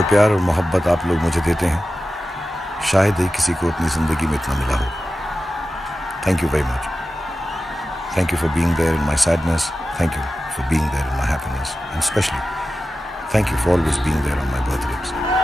जो प्यार और मोहब्बत आप लोग मुझे देते हैं, शायद ही किसी को अपनी ज़िंदगी में इतना मिला हो. Thank you very much. Thank you for being there in my sadness. Thank you for being there in my happiness. And especially, thank you for always being there on my birthdays.